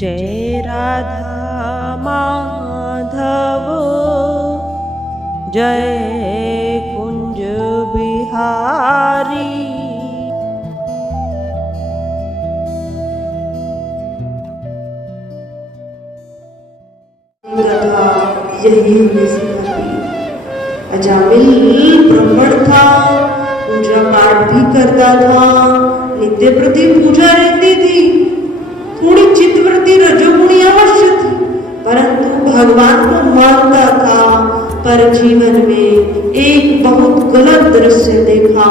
जय राधा माधव जय कुंज बिहारी। यही हमें सिखाती। अजामिल ब्राह्मण था, पूजा पाठ भी करता था, नित्य प्रति पूजा रहती थी, थोड़ी चित्तवृत्ति रजोगुणी अवश्य थी, परंतु भगवान को मानता था। पर जीवन में एक बहुत गलत दृश्य देखा।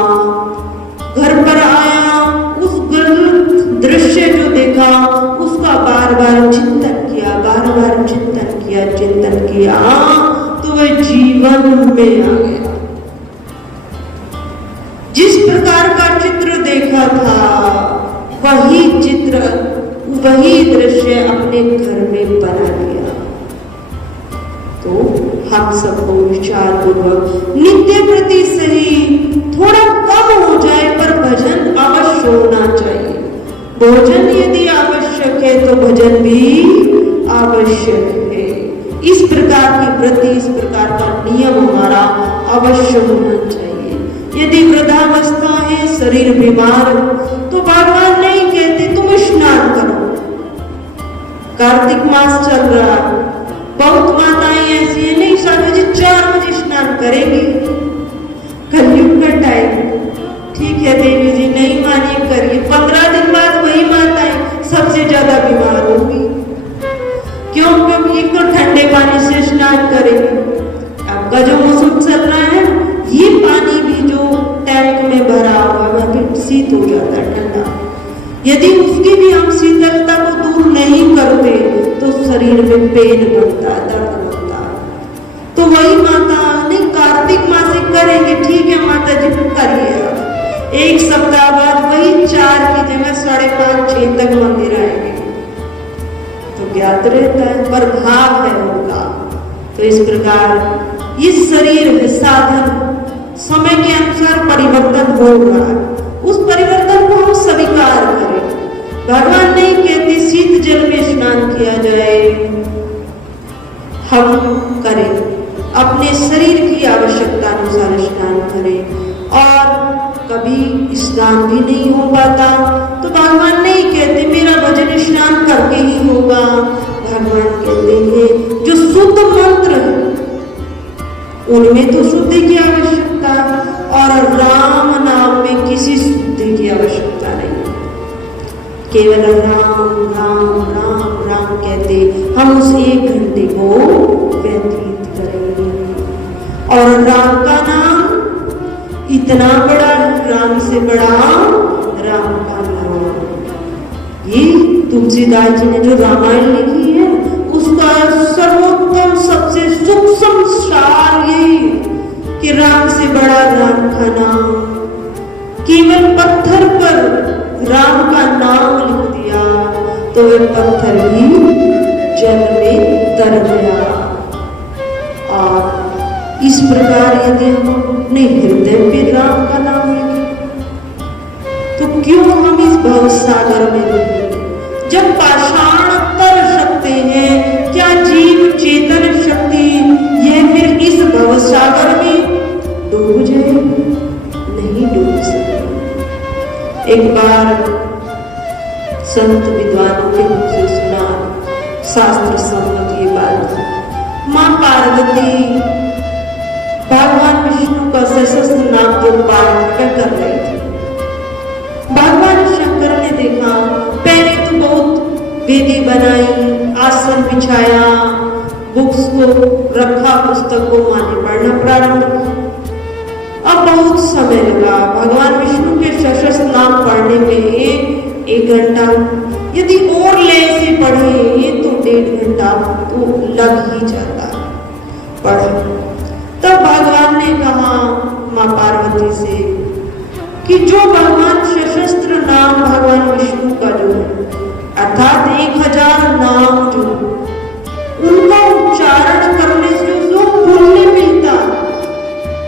घर पर आया, उस गलत दृश्य जो देखा उसका बार बार चिंतन किया, बार बार चिंतन किया तो वह जीवन में आ गया। जिस प्रकार का चित्र देखा था वही चित्र, वही दृश्य अपने घर में बना लिया। तो हम सबको विचार पूर्वक नित्य प्रति सही थोड़ा कम हो जाए पर भजन अवश्य होना चाहिए। भोजन यदि आवश्यक है तो भजन भी आवश्यक है। इस प्रकार की वृत्ति, इस प्रकार का नियम हमारा अवश्य होना चाहिए। यदि वृद्धावस्था है, शरीर बीमार तो भगवान नहीं कहते तुम स्नान करो। कार्तिक मास चल रहा, बहुत माताएं ऐसी है नहीं स्वामी जी 4 बजे स्नान करेंगे, कलयुग का टाइम। ठीक है देवी जी, नहीं मानिए करिए, 15 दिन बाद वही माताएं सबसे ज्यादा बीमार होगी। क्यों? क्योंकि एक तो ठंडे पानी से स्नान करेंगे। आपका जो मौसम चल रहा है, ये पानी भी जो टैंक में भरा हुआ वह भी शीत हो जाता है, ठंडा। यदि उसकी भी हम शीतलता को दूर नहीं करते तो शरीर में पेन बनता, दर्द बनता। तो वही माता नहीं कार्तिक मास से करेंगे, ठीक है माता जी करिए। एक सप्ताह बाद वही 4 की जगह 5:30-6 तक मंदिर आएंगे तो ज्ञात रहता है, पर भाव है उनका। तो इस प्रकार इस शरीर में साधन समय के अनुसार परिवर्तन हो रहा है, उस परिवर्तन को हम स्वीकार करें। भगवान नहीं कहते शीत जल में स्नान किया जाए, हम करें अपने शरीर की आवश्यकता अनुसार स्नान करें। और कभी स्नान भी नहीं हो पाता तो भगवान नहीं कहते मेरा भजन स्नान करके ही होगा। भगवान कहते हैं जो शुद्ध मंत्र है उनमें तो शुद्धि की आवश्यकता, और राम नाम में किसी शुद्धि की आवश्यकता नहीं। केवल राम राम राम राम कहते हम उस 1 घंटे को व्यतीत करेंगे। और राम का नाम इतना बड़ा, राम से बड़ा राम का नाम। ये तुलसीदास जी ने जो रामायण लिखी है उसका सर्वोत्तम सबसे सूक्ष्म सार यही कि राम से बड़ा राम का नाम। केवल पत्थर पर राम का नाम लिख दिया तो वह पत्थर भी जल में तर गया। और इस प्रकार यदि हम अपने हृदय में राम का नाम लिखें तो क्यों हम इस भव सागर में नहीं? जब पाषाण तर सकते हैं, क्या जीव चेतन शक्ति यह फिर इस भव सागर में डूब जाए? नहीं डूब सकते। एक बार संत विद्वानों के मुख से सुना, शास्त्र सम्मत ये बात, मां पार्वती भगवान विष्णु का सशस्त्र नाम जो पाठ कर रही थी। भगवान शंकर ने देखा, पहले तो बहुत वेदी बनाई, आसन बिछाया, बुक्स को रखा, पुस्तक को माने पढ़ना प्रारंभ किया। अब बहुत समय लगा भगवान विष्णु के सशस्त्र नाम पढ़ने में 1 घंटा, यदि और ले से पढ़े तो 1.5 घंटा तो लग ही जाता पढ़े। तब भगवान ने कहा मां पार्वती से कि जो भगवान सशस्त्र नाम भगवान विष्णु का जो है अर्थात 1000 नाम जो उनका उच्चारण करने से जो पुण्य मिलता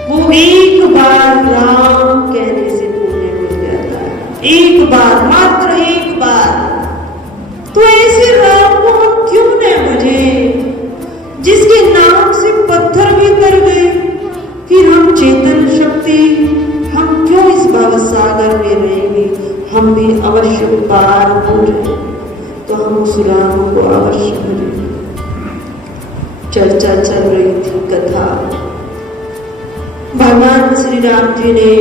वो एक बार राम कहने से पुण्य मिल जाता है। एक बार, मात्र एक बार। तो ऐसे राम महामुसुरानों को अवश्य मिले। चर्चा चल रही थी, कथा। भगवान श्री राम जी ने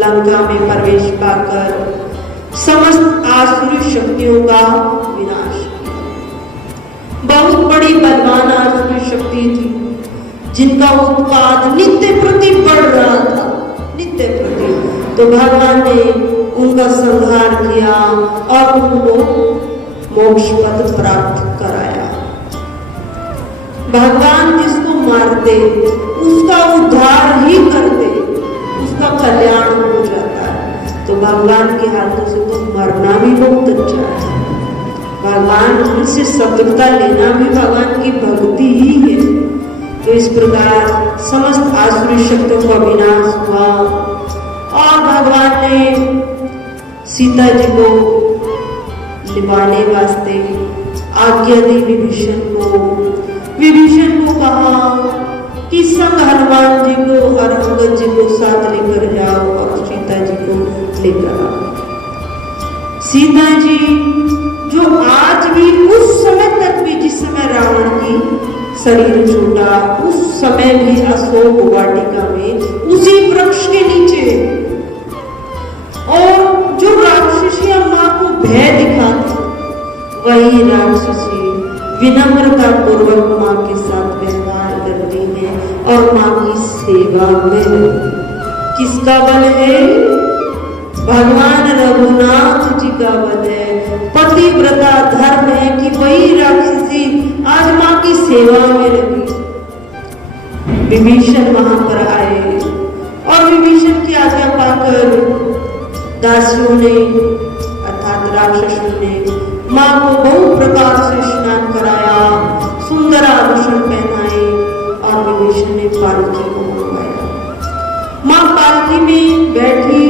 लंका में प्रवेश पाकर समस्त आसुरी शक्तियों का विनाश किया। बहुत बड़ी बलवान आसुरी शक्ति थी जिनका उत्पाद नित्य प्रति बढ़ रहा था, नित्य प्रति। तो भगवान ने उनका संहार किया और उनको मोक्ष पद प्राप्त कराया। भगवान जिसको मारते उसका उद्धार ही करते, उसका कल्याण हो जाता है। तो भगवान के हाथों से तो मरना भी बहुत अच्छा है। भगवान से शत्रुता लेना भी भगवान की भक्ति ही है। तो इस प्रकार समस्त आसुरी शक्तियों का विनाश हुआ और भगवान ने सीता जी को लिवाने वास्ते आज्ञा दी विभीषण को। विभीषण को कहा कि संग हनुमान जी को और अंगद जी को साथ लेकर जाओ और सीता जी को लेकर आओ। सीता जी जो आज भी उस समय तक भी, जिस समय रावण की शरीर छूटा, उस समय भी अशोक वाटिका में उसी वृक्ष के नीचे, और जो राक्षसी मां को भय दिखाती वही राक्षसी विनम्रता पूर्वक मां के साथ व्यवहार करती है और मां की सेवा में। किसका बल है? भगवान रघुनाथ जी का बल है। पतिव्रता धर्म है कि वही राक्षसी आज मां की सेवा में लगी। विभीषण वहां पर आए और विभीषण की आज्ञा पाकर दासियों ने अर्थात राक्षसों ने मां को बहु प्रकार से स्नान कराया, सुंदर आभूषण पहनाए और विभीषण ने पालकी को मंगवाया। मां पालकी में बैठी,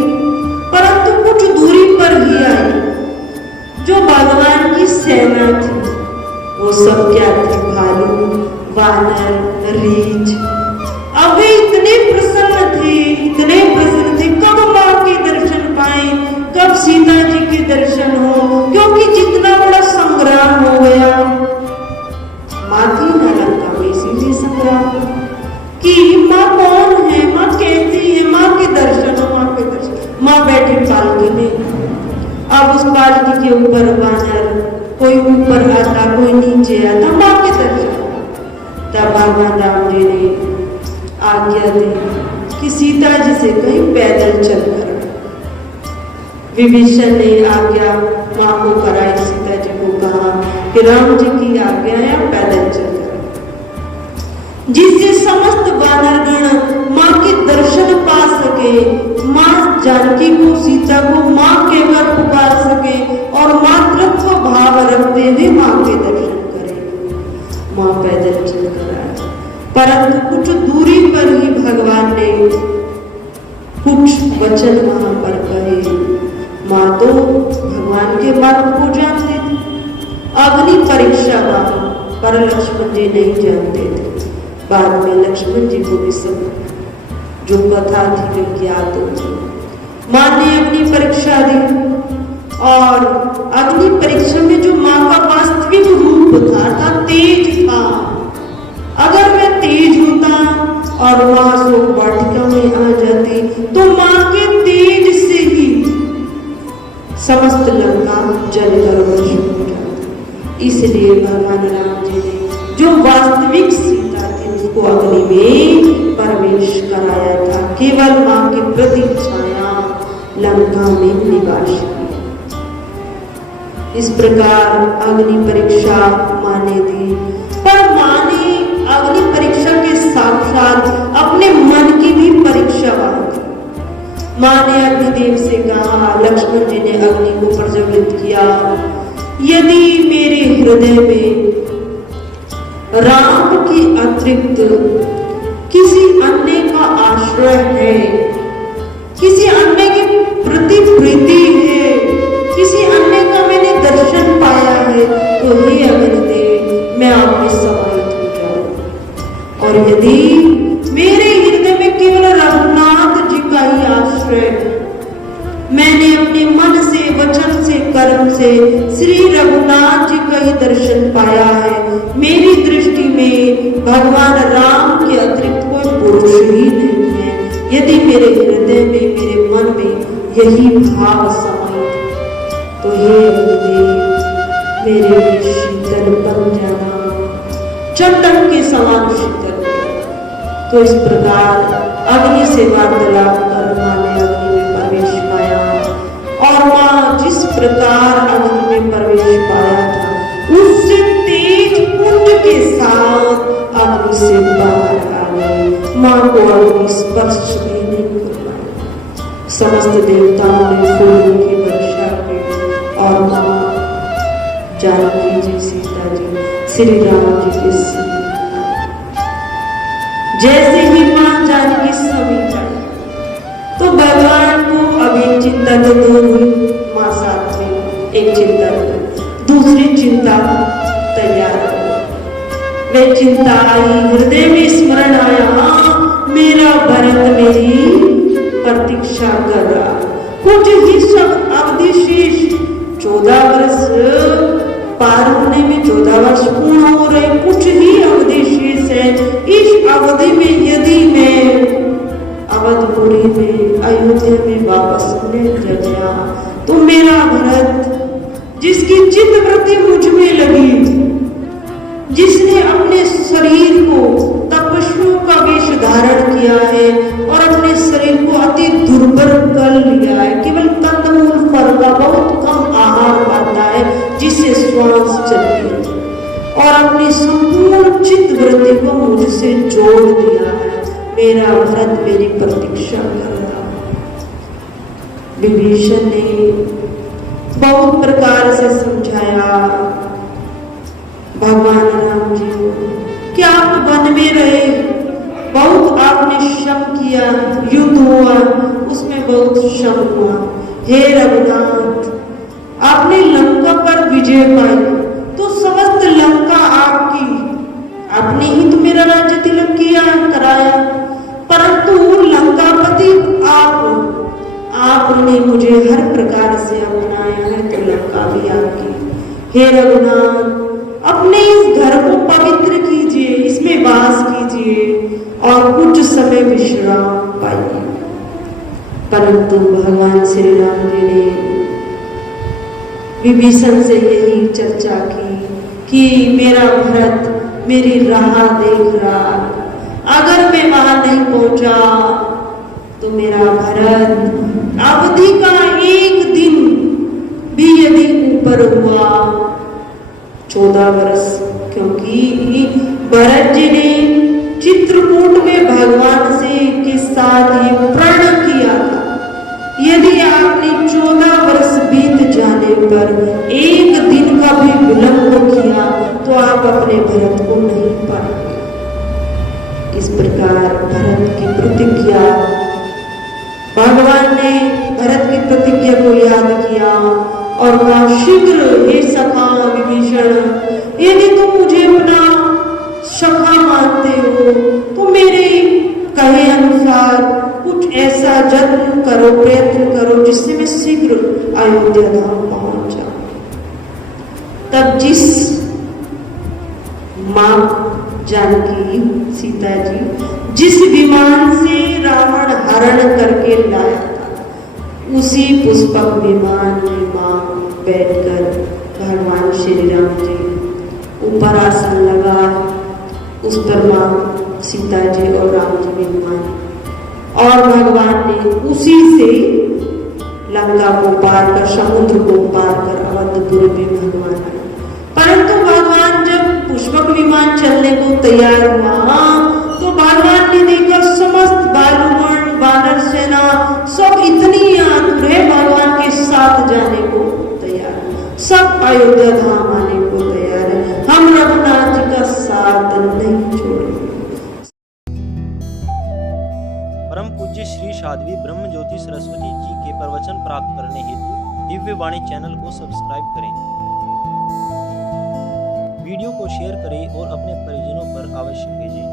परंतु कुछ दूरी पर ही आई। जो भगवान की सेना थी वो सब क्या थी? भालू, वानर, रीछ। अब वे इतने प्रसन्न थे, कब मां के दर्शन पाए, कब सीता जी के दर्शन हो, क्योंकि जितना बड़ा संग्राम हो गया। मां थी ना लंका में, इसीलिए संग्राम कि मां कौन है, मां कहती है मां के दर्शन हो, मां के दर्शन। मां बैठी पालकी में, अब उस पालकी के ऊपर वानर, कोई ऊपर आता, कोई नीचे आता, मां के दर्शन। तब भगवान राम जी ने आज्ञा दी कि सीता जी से कहीं पैदल चलकर। विभीषण ने आज्ञा मां को कराई, सीता जी को कहा कि राम जी की आज्ञा है पैदल चलकर, जिससे समस्त वानरगण मां के दर्शन पा सके, मां जानकी को, सीता को मां कहकर पुकार सके और मातृत्व भाव रखते हुए मां के दर्शन करें। मां पैदल चलकर आए, परंतु कुछ दूरी पर ही भगवान ने कुछ वचन वहां पर कहे। मां तो भगवान के मार्ग को जानती थी, अग्नि परीक्षा वहां पर लक्ष्मण जी नहीं जानते थे। बाद में लक्ष्मण जी को भी सब जो कथा थी जो ज्ञात होती। मां ने अग्नि परीक्षा दी और अग्नि परीक्षा में जो मां का वास्तविक रूप था तेज था। अगर मैं तेज होता और वहां अशोक वाटिका में आ जाती तो मां के तेज से ही समस्त लंका जलकर वश हो जाती। इसलिए भगवान राम जी ने जो वास्तविक सीता थी उसको अग्नि में प्रवेश कराया था, केवल मां के प्रति छाया लंका में निवास किया। इस प्रकार अग्नि परीक्षा मां ने दी, पर मां ने अग्नि परीक्षा के साथ अपने मन की भी परीक्षा मांगी। मां ने अग्निदेव से कहा, लक्ष्मण जी ने अग्नि को प्रज्वलित किया, यदि मेरे हृदय में राम की अतिरिक्त किसी अन्य का आश्रय है, किसी अन्य के प्रति प्रीति है, किसी अन्य का मैंने दर्शन पाया है, तो हे अग्निदेव मैं आपके समाहित हो जाऊं। और यदि मेरे हृदय में केवल रघुनाथ जी का ही आश्रय, मैंने अपने मन से, वचन से, कर्म से श्री रघुनाथ जी का ही दर्शन पाया है। मेरी दृष्टि में भगवान राम के अतिरिक्त कोई पुरुष ही नहीं है। यदि मेरे हृदय में, मेरे मन में यही भाव समाहित तो हे गुरुदेव, मेरे भी शीतल बन जाना, चंदन के समान शीतल। तो इस प्रकार अग्नि से वार्तालाप कर मां ने अग्नि में प्रवेश पाया, और मां जिस प्रकार अग्नि में प्रवेश पाया था उससे तेज पुंज के साथ अग्नि से बाहर आ गई। मां को अग्नि स्पर्श भी नहीं कर पाया। समस्त देवताओं ने फूलों की वर्षा की, और मां जानकी जी, सीता जी, श्री राम जी के सिर जैसे ही मां जानकी समीप आई तो भगवान को अब एक चिंता तो दूर हुई। मां साथ में एक चिंता, दूसरी चिंता तैयार हो। वे चिंता आई, हृदय में स्मरण आया, मेरा भरत मेरी प्रतीक्षा कर रहा। कुछ ही सब अवधि शेष, 14 वर्ष पार होने में 14 वर्ष पूर्ण हो रहे, कुछ ही अवधि शेष है। इस अवधि में यदि मैं अवधपुरी में, अयोध्या में वापस ले गया तो मेरा भरत, जिसकी चित्तवृत्ति मुझ में लगी, जिसने अपने शरीर को तपस्वियों का वेश धारण किया है और अपने शरीर को अति दुर्बल कर लिया है, केवल कंदमूल फल का बहुत कम आहार पाता है जिससे श्वास चलती है, और अपनी संपूर्ण चित्तवृत्ति को मुझसे जोड़ दिया है। मेरा भरत मेरी प्रतीक्षा कर रहा है। विभीषण ने बहुत प्रकार से समझाया भगवान राम जी को कि आप वन में रहे, बहुत आपने श्रम किया, युद्ध हुआ, उसमें बहुत श्रम हुआ। हे रघुनाथ, आपने लंका पर विजय पाई तो समस्त लंका आपकी, आपने ही तो मेरा राज्य तिलक किया, कराया, परंतु लंकापति आपने मुझे हर प्रकार से अपनाया है तो लंका भी आपकी। हे रघुनाथ, अपने इस घर को पवित्र कीजिए, इसमें वास कीजिए और कुछ समय विश्राम पाइए। परंतु भगवान श्री राम जी ने विभीषण से यही चर्चा की कि मेरा भरत मेरी राह देख रहा, अगर मैं वहां नहीं पहुंचा तो मेरा भरत अवधि का एक दिन भी यदि ऊपर हुआ, 14 वर्ष, क्योंकि भरत जी ने चित्रकूट में भगवान से के साथ ये प्रण किया था, यदि आपने 14 वर्ष बीत जाने पर एक दिन का भी विलंब किया तो आप अपने भरत को नहीं पाएंगे। इस प्रकार भरत की प्रतिज्ञा, भगवान ने भरत की प्रतिज्ञा को याद किया और कहा, शीघ्र हे सखा विभीषण, यदि तुम मुझे अपना सखा मानते हो तो मेरे कहे अनुसार कुछ ऐसा जत्न करो, प्रयत्न करो जिससे मैं शीघ्र अयोध्या धाम पहुंच जाऊं। तब जिस मां जानकी, सीता जी, जिस विमान से रावण हरण करके लाया था, उसी पुष्पक विमान में मां बैठकर भगवान श्री राम जी ऊपर आसन लगा, उस पर मां सीता जी और राम जी विमान, और भगवान ने उसी से लंका को पार कर, समुद्र को पार कर अवधपुर में भगवान आए। परंतु भगवान जब पुष्पक विमान चलने को तैयार हुआ तो भगवान ने देखा समस्त बालुगण, वानर सेना सब इतनी आतुर है भगवान के साथ जाने को तैयार, सब अयोध्या धाम आने को तैयार है, हम रघुनाथ जी का साथ नहीं छोड़ेंगे। परम पूज्य श्री साध्वी ब्रह्म ज्योति सरस्वती जी के प्रवचन प्राप्त करने हेतु दिव्य वाणी चैनल को सब्सक्राइब करें, वीडियो को शेयर करें और अपने परिजनों पर अवश्य भेजें।